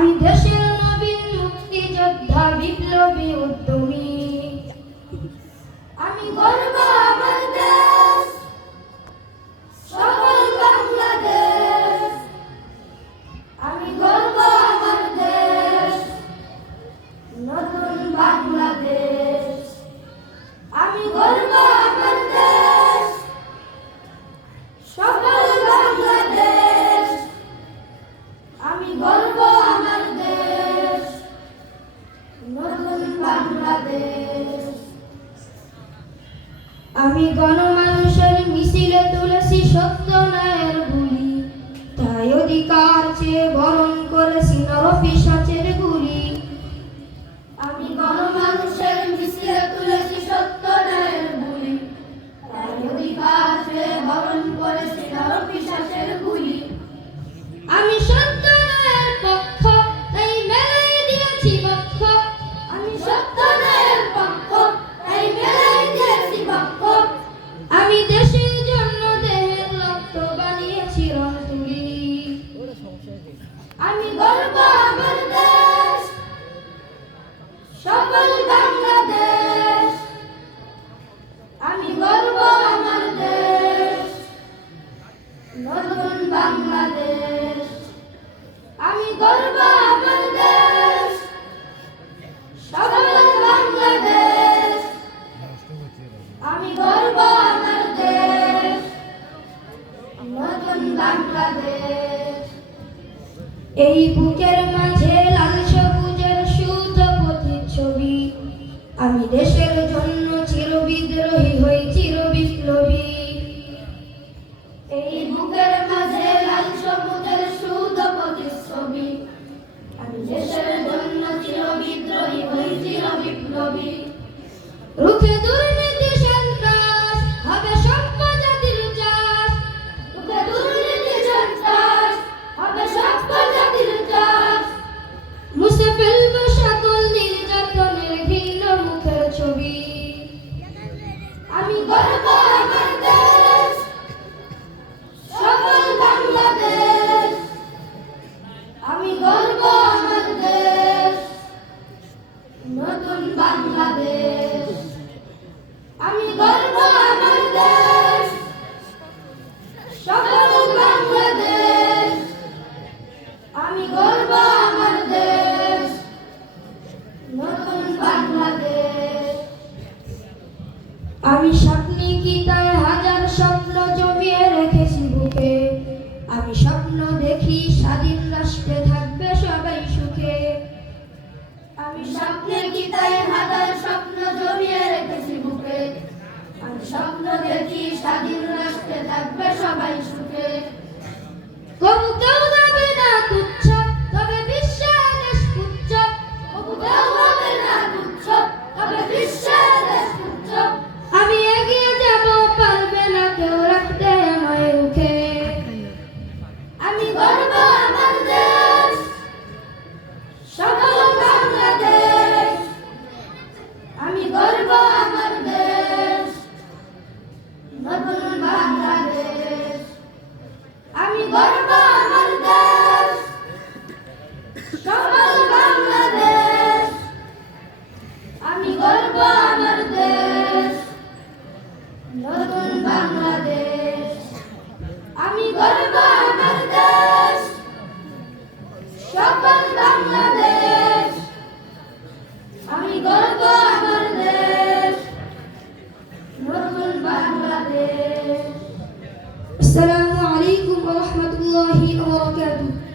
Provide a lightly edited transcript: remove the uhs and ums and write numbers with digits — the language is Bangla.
আমি দেশের নবীন মুক্তিযোদ্ধা বিপ্লবী উদ্যমী। আমি গর্ব আমার দেশ সকল বাংলাদেশ। আমি গর্ব আমার দেশ নতুন বাংলাদেশ। আমি গর্ব আমার দেশ সকল বাংলাদেশ। আমি গর্ব আমার দেশ নতুন বাংলাদেশ। আমি গণমানুষের মিছিলে তুলেছি সত্য ন্যায়ের গুলি, তাই অধিকার চেয়ে বরণ করেছি নরপিশাচের গুলি। আমি গণমানুষের মিছিলে তুলেছি সত্য ন্যায়ের গুলি, তাই অধিকার চেয়ে বরণ করেছি নরপিশাচের গুলি। আমি সত্য ন্যায়ের পক্ষ, তাই মেলাই দিয়েছি পক্ষ। আমি সত্য ন্যায়ের পক্ষ, তাই মেলাই দিয়েছি পক্ষ। আমি দেশের জন্য দেহের রক্ত বানিয়েছি রং তুলি। আমি গর্ব আমার দেশ সকল বাংলাদেশ। আমি গর্ব আমার দেশ নতুন বাংলাদেশ। আমি গর্ব আমার দেশ সকল বাংলাদেশ। আমি গর্ব আমার দেশ নতুন বাংলাদেশ। এই বুকের মাঝে লাল সবুজের শুদ্ধ প্রতিচ্ছবি। আমি দেশের জন্য চিরবিদ্রোহী হই চিরবিপ্লবী। এই বুকের মাঝে লাল সবুজের শুদ্ধ প্রতিচ্ছবি। আমি দেশের জন্য চিরবিদ্রোহী হই চিরবিপ্লবী। রুখে দুর্নীতি সন্ত্রাস হবে সভ্য জাতির চাষ। রুখে দুর্নীতি সন্ত্রাস হবে সভ্য জাতির চাষ। মুছে ফেলবো সকল নির্যাতনের ঘৃণ্য মুখের ছবি। আমি গর্ব আমার দেশ সকল বাংলাদেশ। আমি গর্ব আমার দেশ নতুন বাংলাদেশ। আমি গর্ব আমার দেশ সকল বাংলাদেশ। আমি গর্ব আমার দেশ নতুন বাংলাদেশ। আমি স্বপ্নিকিতায় হাজার স্বপ্ন জমিয়ে রেখেছি বুকে। আমি স্বপ্ন দেখি স্বাধীন রাষ্ট্রে থাকবে সবাই সুখে। আমি স্বপ্নিকিতায় হাজার স্বপ্ন জমিয়ে রেখেছি বুকে। আমি স্বপ্ন দেখি স্বাধীন রাষ্ট্রে থাকবে সবাই সুখে। কবু কেউ যাবে না তুচ্ছ, তবে বিশ্বের দেশ পুচ্ছ। কবু কেউ যাবে না তুচ্ছ, তবে বিশ্বের দেশ পুচ্ছ। আমি এগিয়ে যাব, পারবে না কেউ রাখতে আমায় রুখে। আমি গর্ব আমার দেশ সকল বাংলাদেশ। আমি গর্ব আমার দেশ নতুন বাংলাদেশ। আমি গর্ব আমার দেশ সকল বাংলাদেশ। আমি গর্ব আমার দেশ নতুন বাংলাদেশ। আমি গর্ব আমার দেশ সকল বাংলাদেশ। আমি গর্ব আমার দেশ নতুন বাংলাদেশ। আসসালামু আলাইকুম ওয়া রাহমাতুল্লাহি ওয়া বারাকাতুহু।